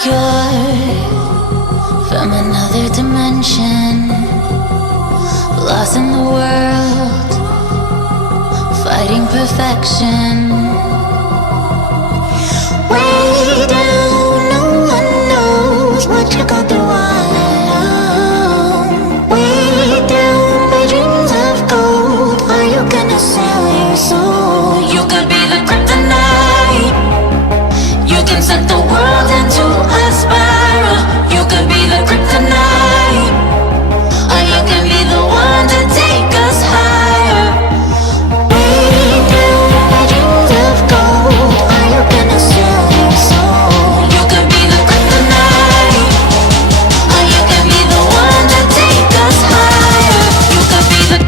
like you're from another dimension, lost in the world, fighting perfection. Way down, no one knows what you go through all alone. Way down, my dreams of gold. Are you gonna sell your soul? You could be the kryptonite. You can set the world into a spiral. You could be the kryptonite, or you can be the one to take us higher. Way down, my dreams of gold. Are you gonna sell your soul? You could be the kryptonite, or you can be the one to take us higher. You could be the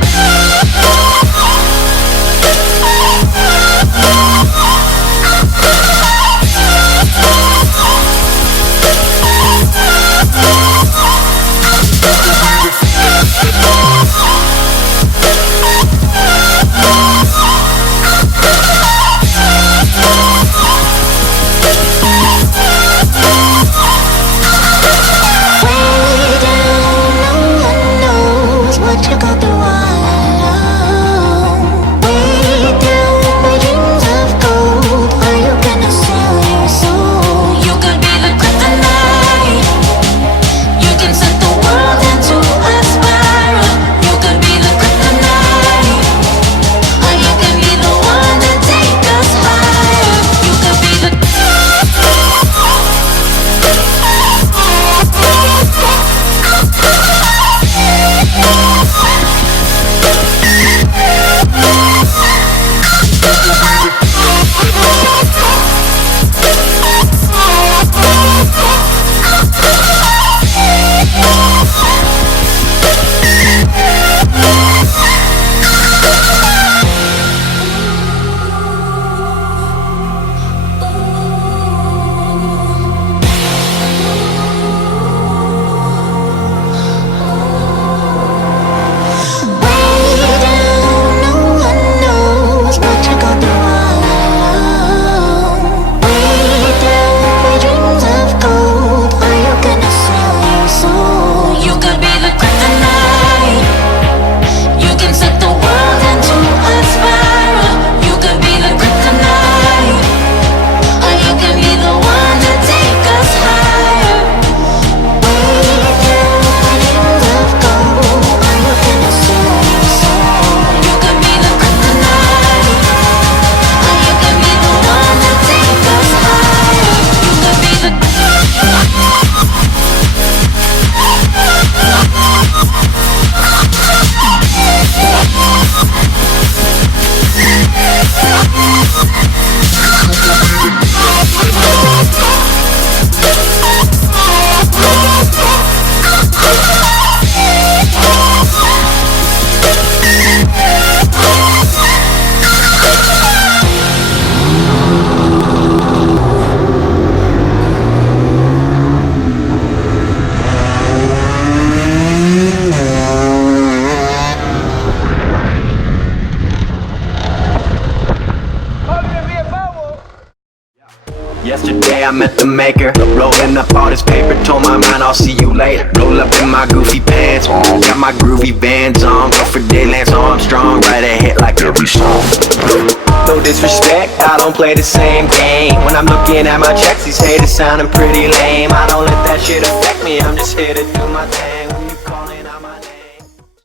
Yesterday I met the maker, rolling up all this paper, told my mind I'll see you later. Roll up in my goofy pants, got my groovy Vans on, go for dayland so I'm strong, right ahead like every song. No disrespect, I don't play the same game. When I'm looking at my checks, these haters sounding pretty lame. I don't let that shit affect me, I'm just here to do my thing.